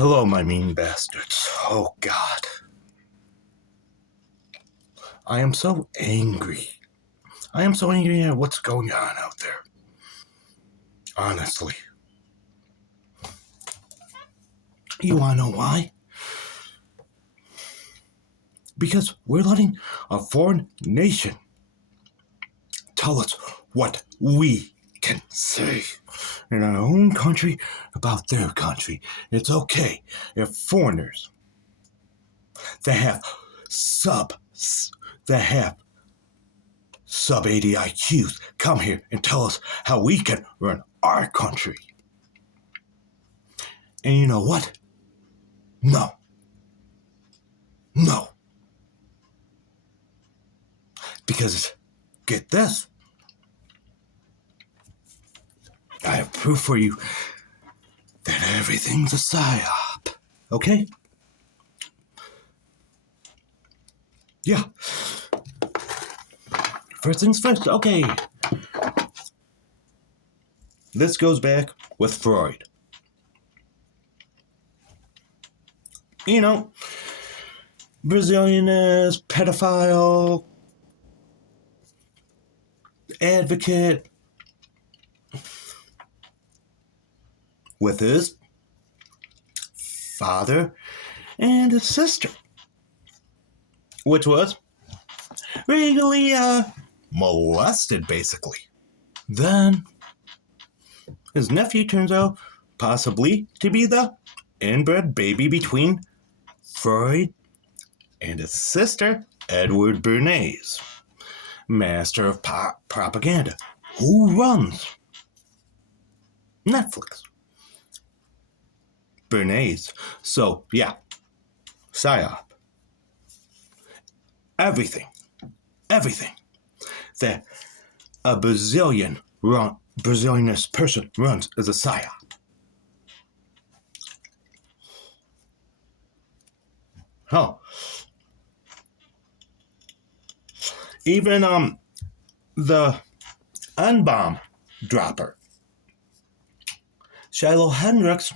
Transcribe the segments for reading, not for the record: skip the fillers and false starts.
Hello, my mean bastards. Oh, God. I am so angry. I am so angry at what's going on out there. Honestly. You wanna know why? Because we're letting a foreign nation tell us what we can say in our own country about their country. It's okay if foreigners that have sub 80 IQs come here and tell us how we can run our country. And you know what? No. No. Because, get this, I have proof for you that everything's a psyop. Okay? Yeah. First things first, okay. This goes back with Freud. You know, Brazilianist, pedophile, advocate, with his father and his sister, which was regularly molested, basically. Then his nephew turns out possibly to be the inbred baby between Freud and his sister, Edward Bernays, master of propaganda, who runs Netflix. Bernays. So, yeah, psyop. Everything that a Brazilianist person runs is a psyop. Huh. Even the N-bomb dropper, Shiloh Hendricks,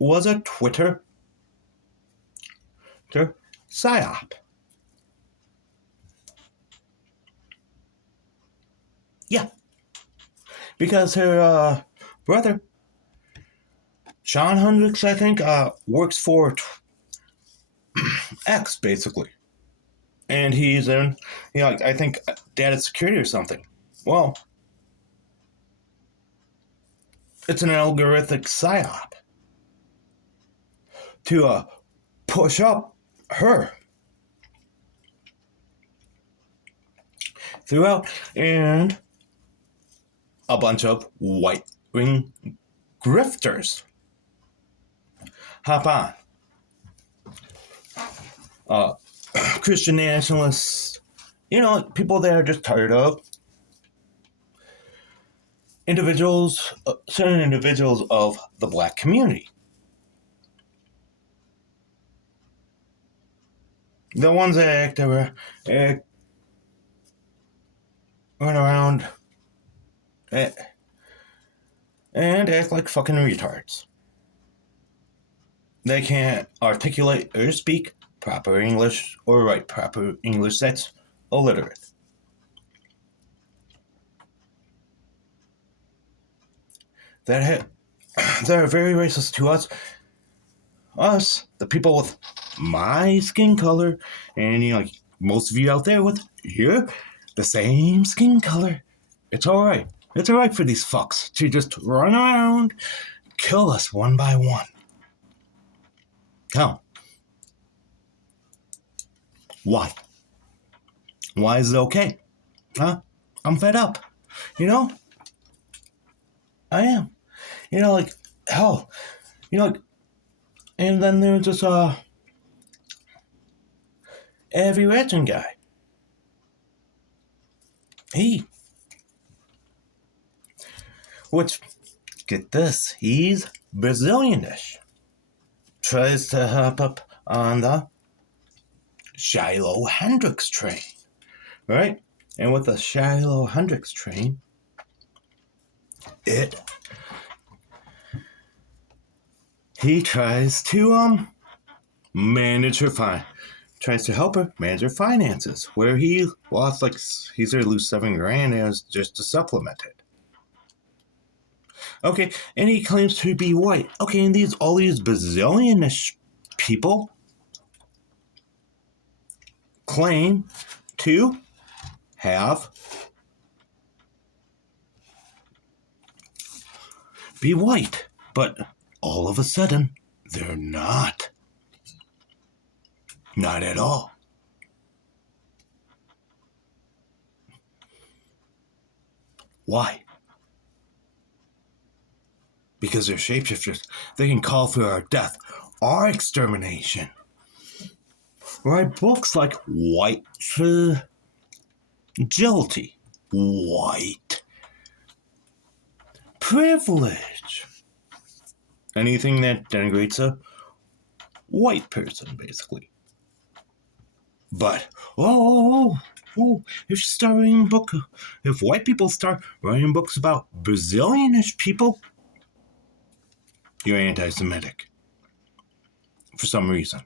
was a Twitter psyop. Yeah. Because her brother, Sean Hendricks, I think, works for X, basically. And he's in, I think, data security or something. Well, it's an algorithmic psyop to push up her throughout, and a bunch of right-wing grifters hop on. Christian nationalists, people that are just tired of certain individuals of the black community. The ones that run around and act like fucking retards. They can't articulate or speak proper English or write proper English. That's illiterate. They're very racist to us, the people with my skin color, and most of you out there with the same skin color. It's alright. It's alright for these fucks to just run around, kill us one by one. How? Why? Why is it okay? Huh? I'm fed up. I am. Hell. And then there's this, Avi Ratchin guy. Which, get this, he's Brazilianish. Tries to hop up on the Shiloh Hendricks train, right? And with the Shiloh Hendricks train, it he tries to manage her tries to help her manage her finances, where he lost he's going to lose $7,000 as just to supplement it. Okay, and he claims to be white. Okay, and all these bazillionish people claim to have be white, but all of a sudden they're not. Not at all. Why? Because they're shapeshifters. They can call for our death, our extermination. Write books like White Fragility, White Privilege. Anything that denigrates a white person, basically. But, if white people start writing books about Brazilianish people, you're anti-Semitic. For some reason.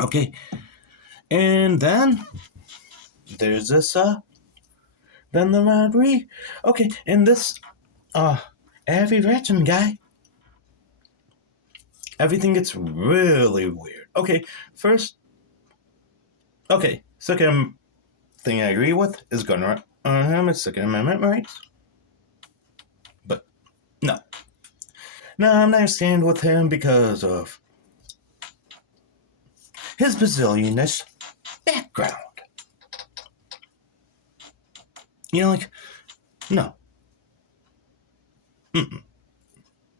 Okay. And then there's this, then the Madri. Okay, and this, Avi Ratchin guy. Everything gets really weird. Okay, first, second thing I agree with is gun Second Amendment rights. But, no. No, I'm not stand with him because of his bazillionish background. No. Mm-mm.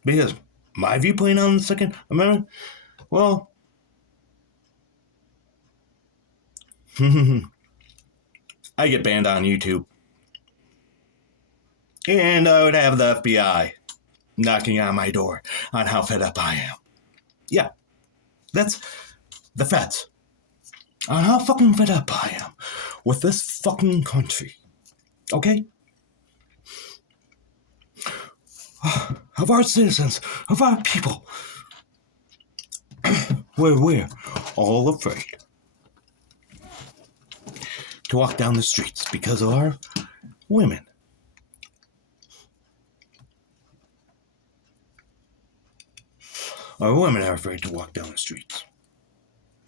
Because my viewpoint on the Second Amendment, well, I get banned on YouTube. And I would have the FBI knocking on my door on how fed up I am. Yeah, that's the feds. On how fucking fed up I am with this fucking country. Okay? Of our citizens, of our people. We're all afraid to walk down the streets because of our women. Our women are afraid to walk down the streets.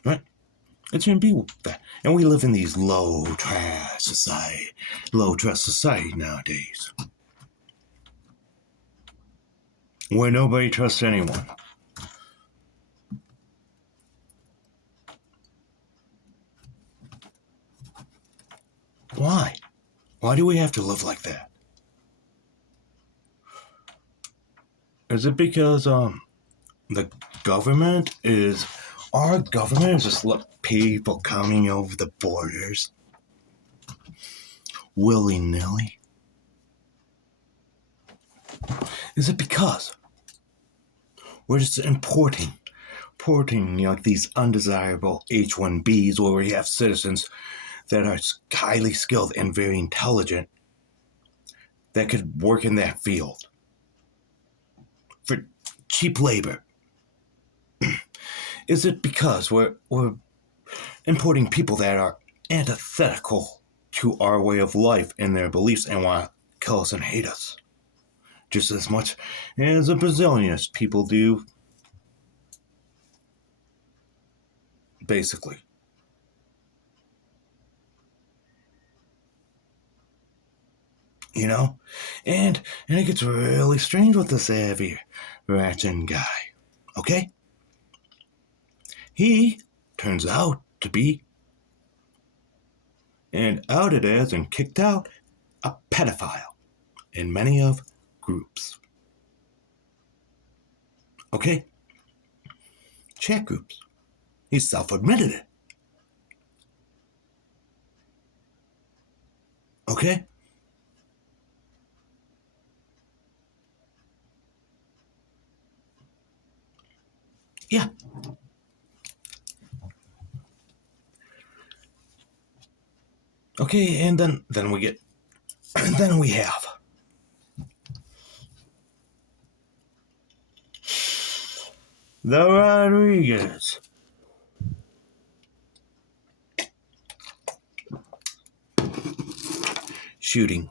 Right? It shouldn't be that. And we live in these low trust society nowadays. Where nobody trusts anyone. Why? Why do we have to live like that? Is it because the government is our government just let people coming over the borders willy-nilly? Is it because we're just importing these undesirable H-1Bs where we have citizens that are highly skilled and very intelligent that could work in that field for cheap labor? Is it because we're importing people that are antithetical to our way of life and their beliefs and want to kill us and hate us just as much as the Brazilianist people do? Basically. And it gets really strange with this Avi Ratchin guy. Okay? He turns out to be, and outed as and kicked out, a pedophile in many of groups. Okay? Chat groups. He self-admitted it. Okay? Yeah. Okay, and then we have The Rodriguez shooting,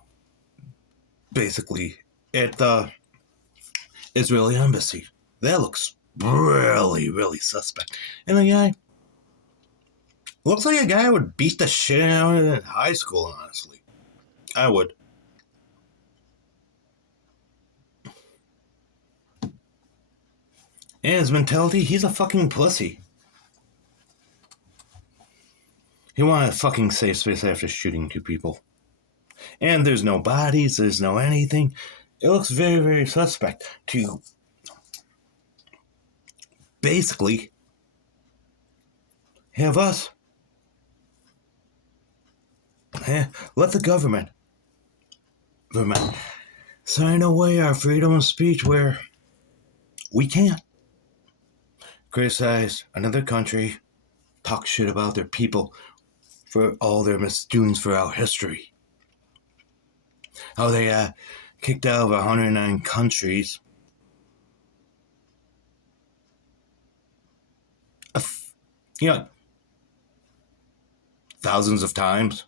basically, at the Israeli embassy. That looks really, really suspect. And the guy looks like a guy would beat the shit out of in high school, honestly. I would. And his mentality, he's a fucking pussy. He wanted a fucking safe space after shooting 2 people. And there's no bodies, there's no anything. It looks very, very suspect to basically have us let the government sign away our freedom of speech where we can't criticize another country, talk shit about their people for all their misdoings throughout history. How they kicked out of 109 countries. You know, thousands of times.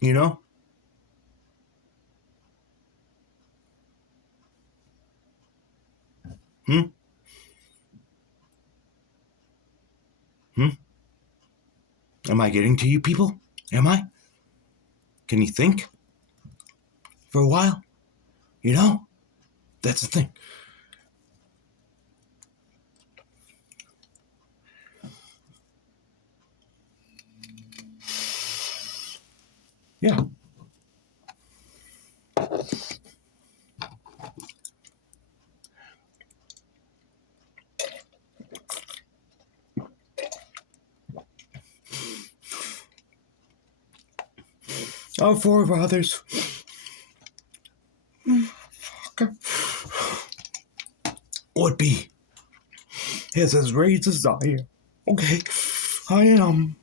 You know? Hmm? Hmm? Am I getting to you people? Am I? Can you think? For a while? You know? That's the thing. Yeah. Our forefathers would be as raised as I am. Okay, I am.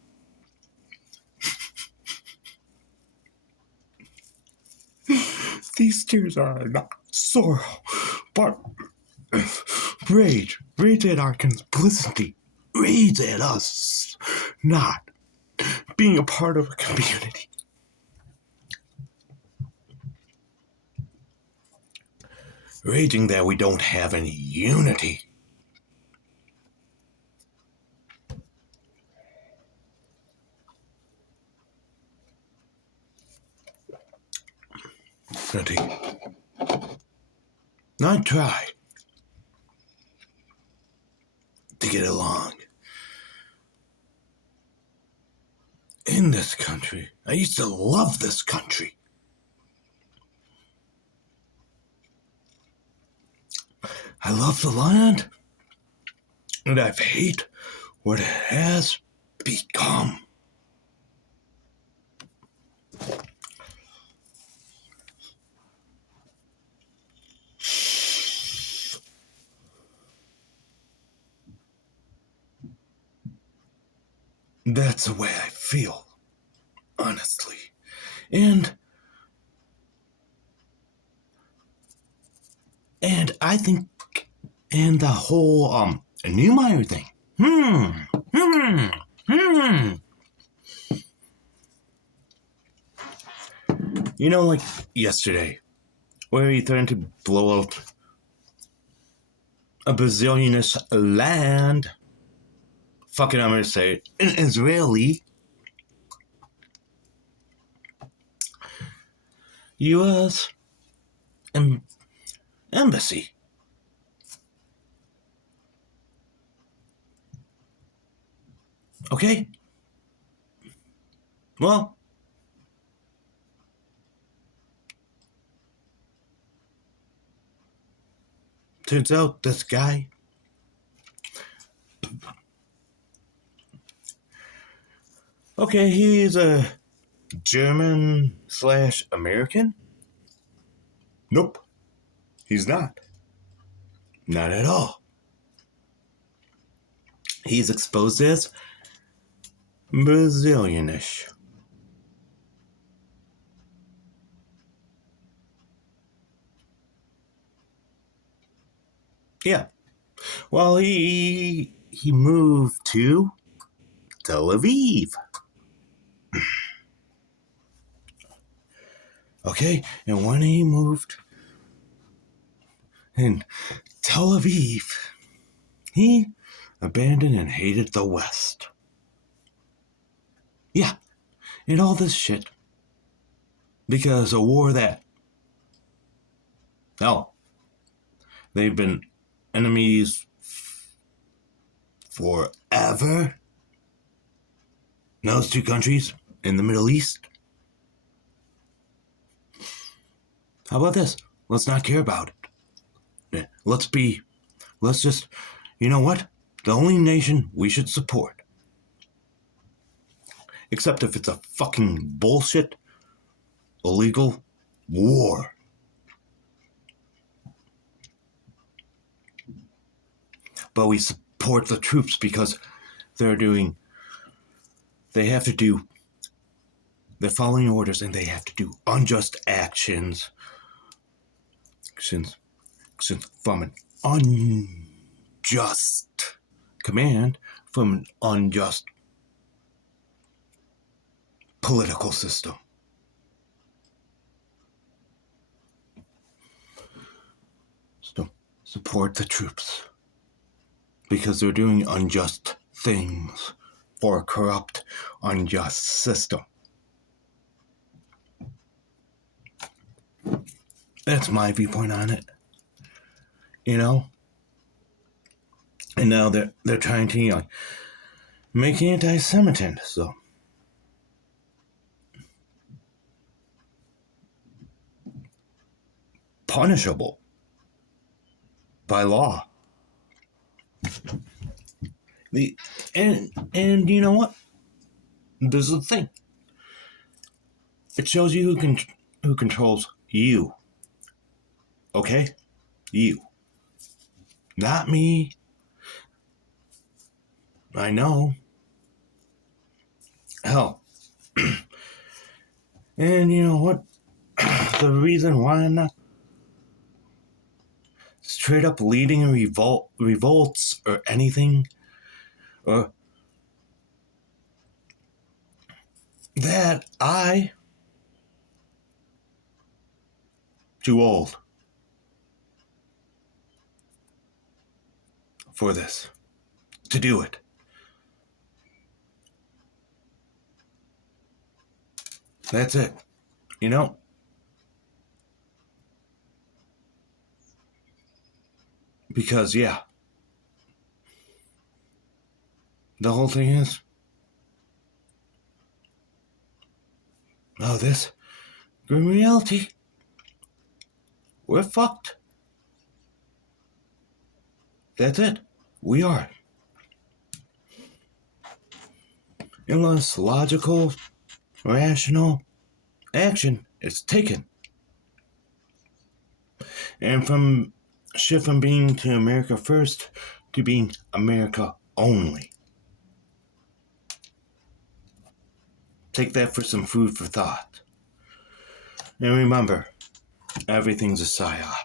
These tears are not sorrow, but rage. Rage at our complicity. Rage at us not being a part of a community. Raging that we don't have any unity. Unity. Not try to get along. In this country, I used to love this country. I love the land, and I hate what it has become. That's the way I feel, honestly. And I think, and the whole Newmeyer thing. You know, like yesterday, where he threatened to blow up a bazillionist land. Fucking, I'm gonna say it, an Israeli U.S. Embassy. Okay? Well, turns out this guy okay, he's a German/American? Nope, he's not. Not at all. He's exposed as Brazilianish. Yeah. Well, he moved to Tel Aviv. Okay, and when he moved in Tel Aviv, he abandoned and hated the West. Yeah, and all this shit. Because a war that, hell, they've been enemies forever. Those two countries in the Middle East. How about this? Let's not care about it. Let's just, you know what? The only nation we should support, except if it's a fucking bullshit, illegal war. But we support the troops because they're following orders and they have to do unjust actions since from an unjust command from an unjust political system. So support the troops because they're doing unjust things for a corrupt, unjust system. That's my viewpoint on it. You know? And now they're trying to make anti-Semitism so punishable by law. And you know what? This is the thing. It shows you who controls you. Okay? You. Not me. I know. Hell. And you know what? The reason why I'm not straight up leading revolts or anything, or that I too old for this to do it. That's it. You know? Because yeah. The whole thing is this grim reality. We're fucked. That's it. We are. Unless logical, rational action is taken. And from shift from being to America first to being America only. Take that for some food for thought. And remember, everything's a psyop.